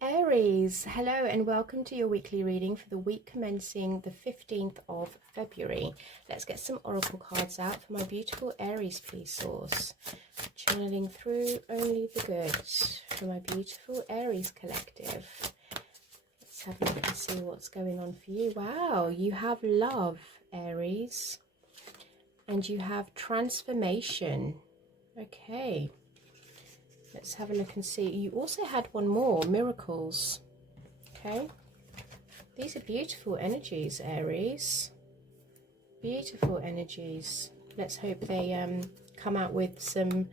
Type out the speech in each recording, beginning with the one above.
Aries, hello and welcome to your weekly reading for the week commencing the 15th of February. Let's get some oracle cards out for my beautiful Aries, please, source. Channeling through only the good for my beautiful Aries collective. Let's have a look and see what's going on for you. Wow, you have love, Aries, and you have transformation. Okay. Let's have a look and see. You also had one more, miracles. Okay. These are beautiful energies, Aries. Beautiful energies. Let's hope they come out with some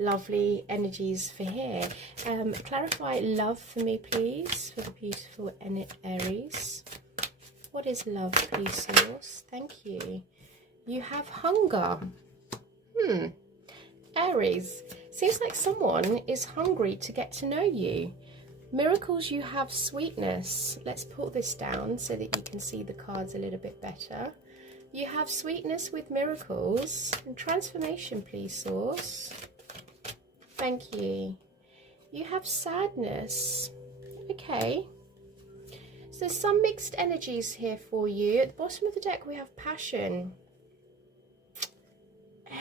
lovely energies for here. Clarify love for me, please, for the beautiful Aries. What is love, please, source? Thank you. You have hunger. Aries, seems like someone is hungry to get to know you. Miracles, you have sweetness. Let's put this down so that you can see the cards a little bit better. You have sweetness with miracles. And transformation, please, source. Thank you. You have sadness. Okay. So there's some mixed energies here for you. At the bottom of the deck, we have passion.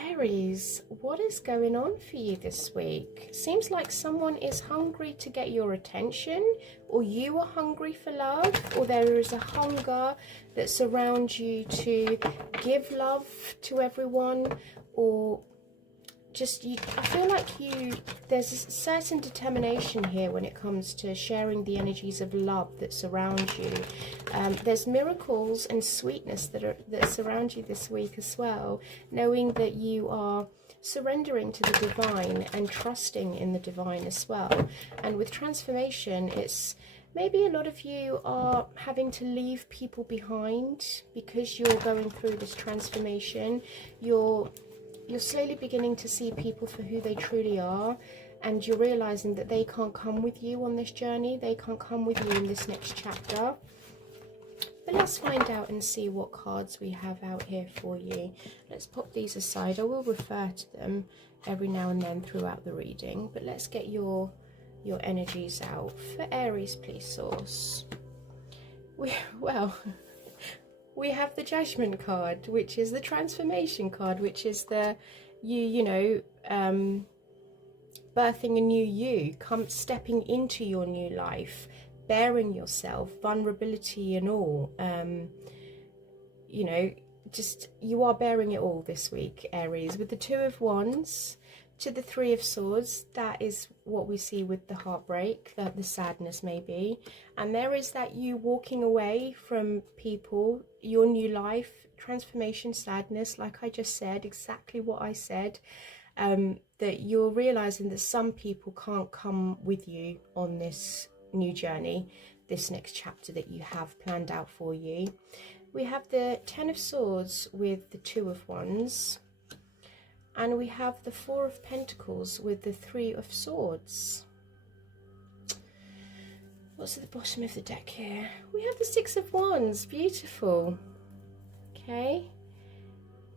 Aries, what is going on for you this week? Seems like someone is hungry to get your attention, or you are hungry for love, or there is a hunger that surrounds you to give love to everyone, or just I feel like there's a certain determination here when it comes to sharing the energies of love that surround you. There's miracles and sweetness that surround you this week as well, knowing that you are surrendering to the divine and trusting in the divine as well. And with transformation, it's maybe a lot of you are having to leave people behind because you're going through this transformation. You're slowly beginning to see people for who they truly are, and you're realizing that they can't come with you on this journey. They can't come with you in this next chapter. But let's find out and see what cards we have out here for you. Let's pop these aside. I will refer to them every now and then throughout the reading, but let's get your energies out for Aries, please, source. We have the Judgment card, which is the transformation card, which is the birthing a new you, stepping into your new life, bearing yourself, vulnerability and all. You are bearing it all this week, Aries. With the Two of Wands to the Three of Swords, that is what we see with the heartbreak, the sadness maybe. And there is that you walking away from people, your new life, transformation, sadness, like I just said, exactly what I said, that you're realizing that some people can't come with you on this new journey, this next chapter that you have planned out for you. We have the Ten of Swords with the Two of Wands. And we have the Four of Pentacles with the Three of Swords. What's at the bottom of the deck here? We have the Six of Wands. Beautiful. Okay.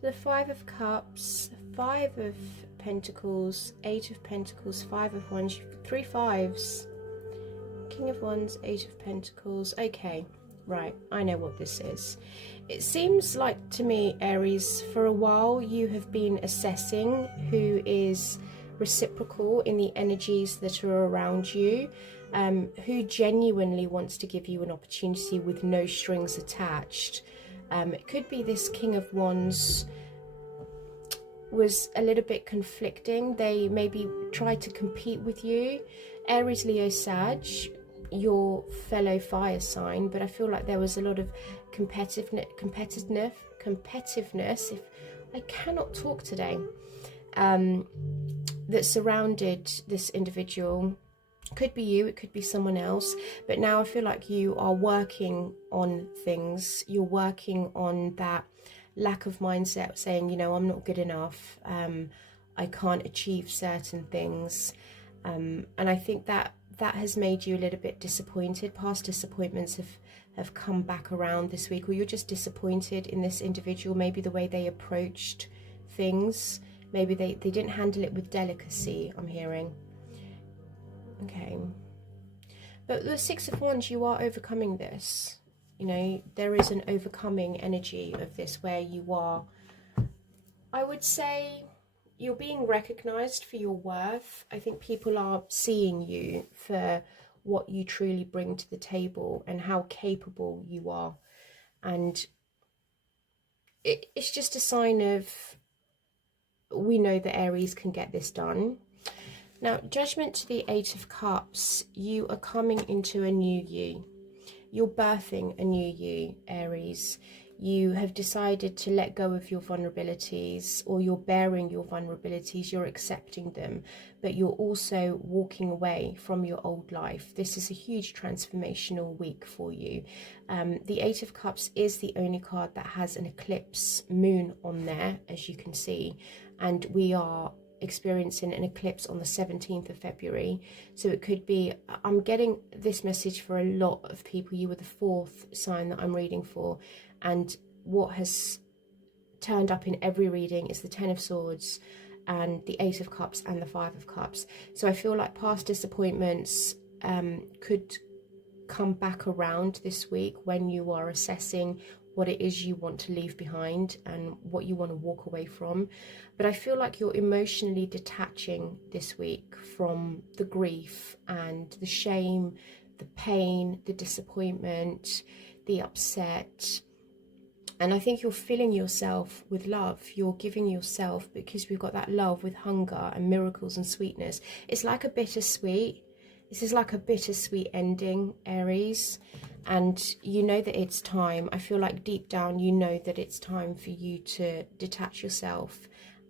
The Five of Cups, Five of Pentacles, Eight of Pentacles, Five of Wands, three fives. King of Wands, Eight of Pentacles. Okay. Right, I know what this is. It seems like to me, Aries, for a while you have been assessing who is reciprocal in the energies that are around you, who genuinely wants to give you an opportunity with no strings attached. It could be this King of Wands was a little bit conflicting. They maybe tried to compete with you. Aries, Leo, Sag, your fellow fire sign, but I feel like there was a lot of competitiveness, if I cannot talk today, that surrounded this individual. Could be you, it could be someone else, but now I feel like you are working on things. You're working on that lack of mindset, saying, I'm not good enough, I can't achieve certain things, and I think that has made you a little bit disappointed. Past disappointments have come back around this week, or you're just disappointed in this individual, maybe the way they approached things, maybe they didn't handle it with delicacy, I'm hearing. Okay. But the Six of Wands, you are overcoming this. You know, there is an overcoming energy of this where you are, I would say, you're being recognized for your worth. I think people are seeing you for what you truly bring to the table and how capable you are. And it's just a sign of, we know that Aries can get this done. Now, Judgment to the Eight of Cups, you are coming into a new you. You're birthing a new you, Aries. You have decided to let go of your vulnerabilities, or you're bearing your vulnerabilities, you're accepting them, but you're also walking away from your old life. This is a huge transformational week for you. The Eight of Cups is the only card that has an eclipse moon on there, as you can see, and we are experiencing an eclipse on the 17th of February. So it could be, I'm getting this message for a lot of people. You were the fourth sign that I'm reading for, and what has turned up in every reading is the Ten of Swords and the Eight of Cups and the Five of Cups. So I feel like past disappointments could come back around this week when you are assessing what it is you want to leave behind and what you want to walk away from. But I feel like you're emotionally detaching this week from the grief and the shame, the pain, the disappointment, the upset. And I think you're filling yourself with love. You're giving yourself, because we've got that love with hunger and miracles and sweetness. It's like a bittersweet. This is like a bittersweet ending, Aries. And you know that it's time. I feel like deep down you know that it's time for you to detach yourself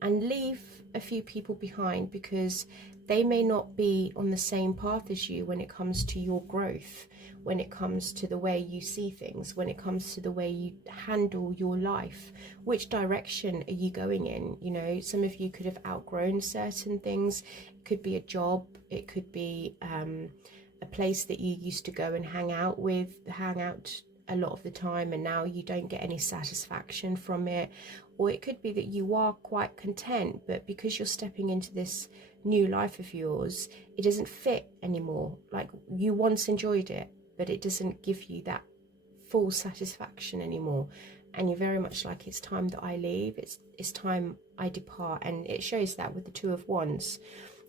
and leave a few people behind, because they may not be on the same path as you when it comes to your growth, when it comes to the way you see things, when it comes to the way you handle your life. Which direction are you going in? You know, some of you could have outgrown certain things. It could be a job, it could be a place that you used to go and hang out a lot of the time, and now you don't get any satisfaction from it. Or it could be that you are quite content, but because you're stepping into this new life of yours, it doesn't fit anymore. Like, you once enjoyed it, but it doesn't give you that full satisfaction anymore. And you're very much like, it's time that I leave, it's time I depart. And it shows that with the Two of Wands.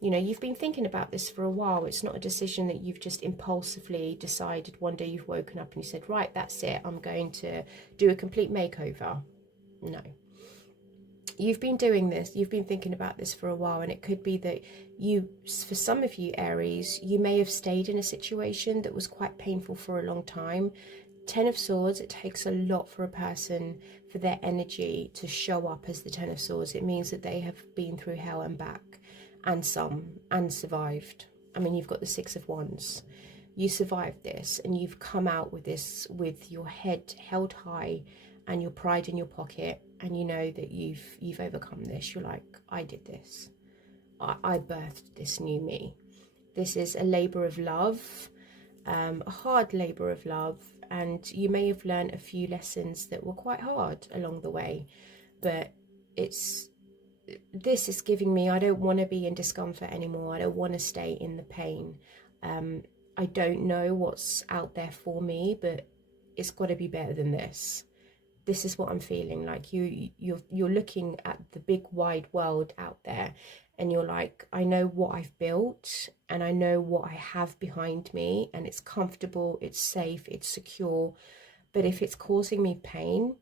You know, you've been thinking about this for a while. It's not a decision that you've just impulsively decided one day you've woken up and you said, right, that's it, I'm going to do a complete makeover. No. You've been doing this, you've been thinking about this for a while, and it could be that you, for some of you Aries, you may have stayed in a situation that was quite painful for a long time. Ten of Swords, it takes a lot for a person, for their energy to show up as the Ten of Swords. It means that they have been through hell and back, and survived. I mean, you've got the Six of Wands. You survived this, and you've come out with this with your head held high and your pride in your pocket, and you know that you've overcome this. You're like, I did this. I birthed this new me. This is a labor of love, a hard labor of love, and you may have learned a few lessons that were quite hard along the way, but this is giving me, I don't want to be in discomfort anymore. I don't want to stay in the pain. I don't know what's out there for me, but it's got to be better than this. This is what I'm feeling. Like you're looking at the big wide world out there, and you're like, I know what I've built, and I know what I have behind me, and it's comfortable, it's safe, it's secure. But if it's causing me pain,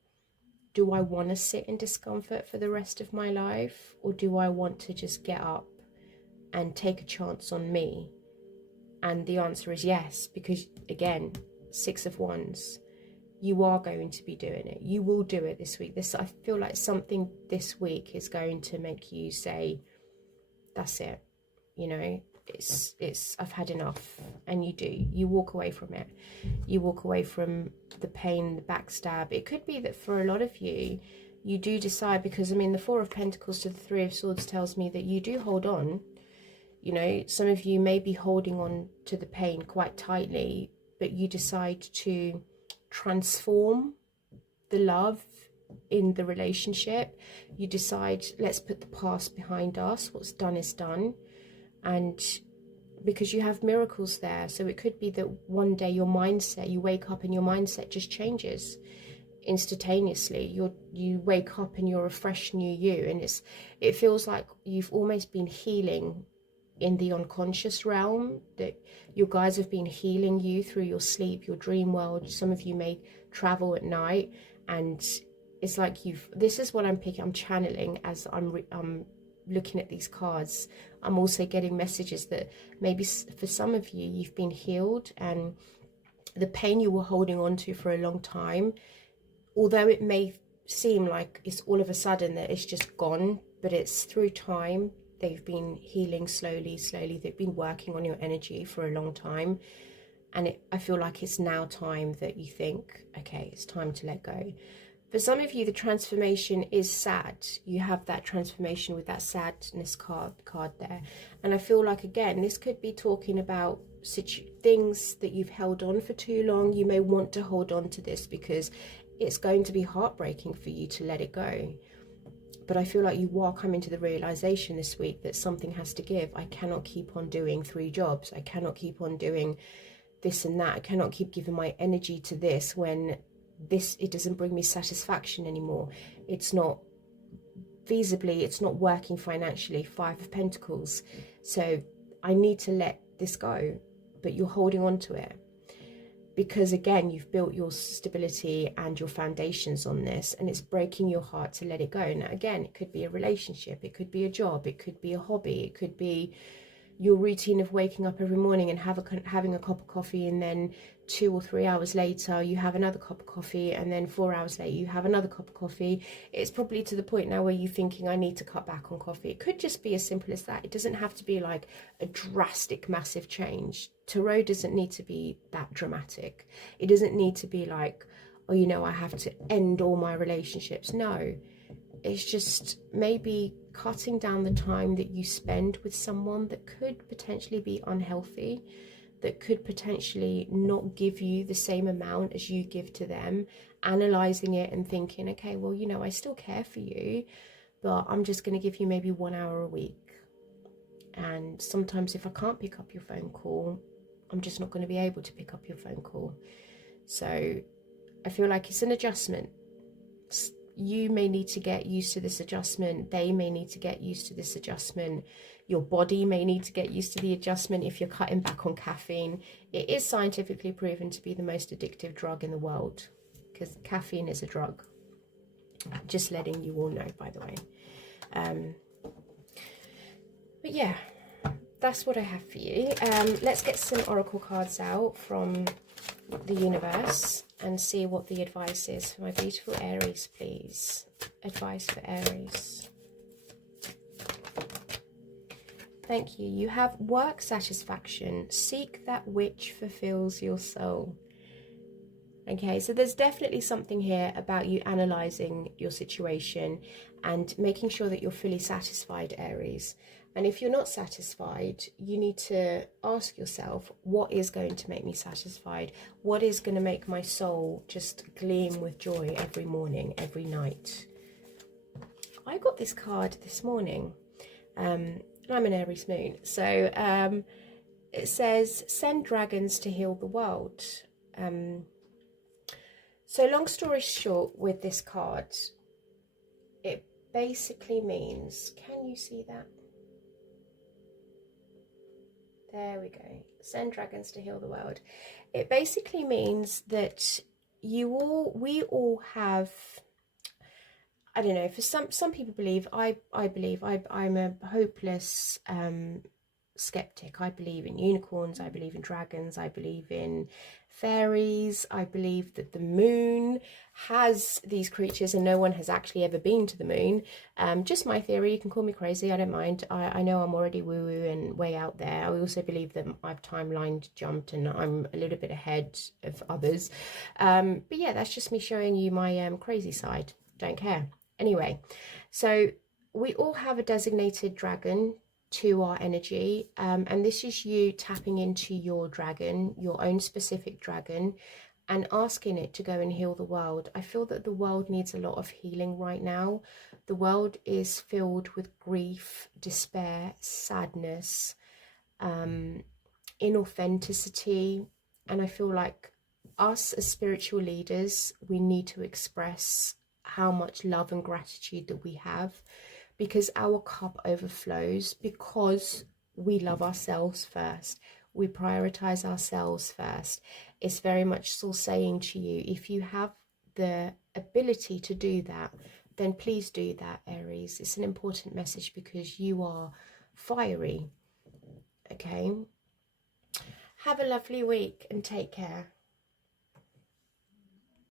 do I want to sit in discomfort for the rest of my life, or do I want to just get up and take a chance on me? And the answer is yes, because again, Six of Wands, you are going to be doing it. You will do it this week. I feel like something this week is going to make you say, that's it. You know, I've had enough. And you do. You walk away from it. You walk away from the pain, the backstab. It could be that for a lot of you, you do decide, because I mean, the Four of Pentacles to the Three of Swords tells me that you do hold on. You know, some of you may be holding on to the pain quite tightly, but you decide to transform the love in the relationship. You decide, let's put the past behind us. What's done is done. And because you have miracles there. So it could be that one day your mindset, you wake up and your mindset just changes instantaneously. You wake up and you're a fresh new you, and it feels like you've almost been healing in the unconscious realm, that your guides have been healing you through your sleep, your dream world. Some of you may travel at night, and it's like this is what I'm picking, I'm channeling as I'm looking at these cards. I'm also getting messages that maybe for some of you, you've been healed, and the pain you were holding on to for a long time, although it may seem like it's all of a sudden that it's just gone, but it's through time. They've been healing slowly. They've been working on your energy for a long time. And I feel like it's now time that you think, okay, it's time to let go. For some of you, the transformation is sad. You have that transformation with that sadness card there. And I feel like, again, this could be talking about things that you've held on for too long. You may want to hold on to this because it's going to be heartbreaking for you to let it go. But I feel like you are coming to the realization this week that something has to give. I cannot keep on doing 3 jobs. I cannot keep on doing this and that. I cannot keep giving my energy to this when it doesn't bring me satisfaction anymore. It's not feasibly, it's not working financially. 5 of Pentacles. So I need to let this go, but you're holding on to it. Because again, you've built your stability and your foundations on this, and it's breaking your heart to let it go. Now, again, it could be a relationship, it could be a job, it could be a hobby, it could be your routine of waking up every morning and having a cup of coffee, and then 2 or 3 hours later you have another cup of coffee, and then 4 hours later you have another cup of coffee. It's probably to the point now where you're thinking, I need to cut back on coffee. It could just be as simple as that. It doesn't have to be like a drastic, massive change. Tarot doesn't need to be that dramatic. It doesn't need to be like, oh, you know, I have to end all my relationships. No, it's just maybe cutting down the time that you spend with someone that could potentially be unhealthy, that could potentially not give you the same amount as you give to them, analysing it and thinking, okay, well, you know, I still care for you, but I'm just going to give you maybe 1 hour a week. And sometimes if I can't pick up your phone call, I'm just not going to be able to pick up your phone call. So I feel like it's an adjustment. You may need to get used to this adjustment. They may need to get used to this adjustment. Your body may need to get used to the adjustment if you're cutting back on caffeine. It is scientifically proven to be the most addictive drug in the world, because caffeine is a drug. Just letting you all know, by the way. But yeah, that's what I have for you. Let's get some oracle cards out from the universe and see what the advice is for my beautiful Aries, please. Advice for Aries. Thank you. You have work satisfaction. Seek that which fulfills your soul. Okay, so there's definitely something here about you analysing your situation and making sure that you're fully satisfied, Aries. And if you're not satisfied, you need to ask yourself, what is going to make me satisfied? What is going to make my soul just gleam with joy every morning, every night? I got this card this morning. I'm an Aries moon. So it says, send dragons to heal the world. So long story short with this card, it basically means, can you see that? There we go. Send dragons to heal the world. It basically means that we all have, I don't know, for some people believe, I believe, I'm a hopeless skeptic. I believe in unicorns, I believe in dragons, I believe in fairies, I believe that the moon has these creatures and no one has actually ever been to the moon. Just my theory, you can call me crazy, I don't mind. I know I'm already woo-woo and way out there. I also believe that I've timeline jumped and I'm a little bit ahead of others. But yeah, that's just me showing you my crazy side. Don't care. Anyway, so we all have a designated dragon to our energy, and this is you tapping into your dragon, your own specific dragon, and asking it to go and heal the world. I feel that the world needs a lot of healing right now. The world is filled with grief, despair, sadness, inauthenticity. And I feel like us as spiritual leaders, we need to express how much love and gratitude that we have, because our cup overflows, because we love ourselves first. We prioritize ourselves first. It's very much still saying to you, if you have the ability to do that, then please do that, Aries. It's an important message because you are fiery. Okay? Have a lovely week and take care.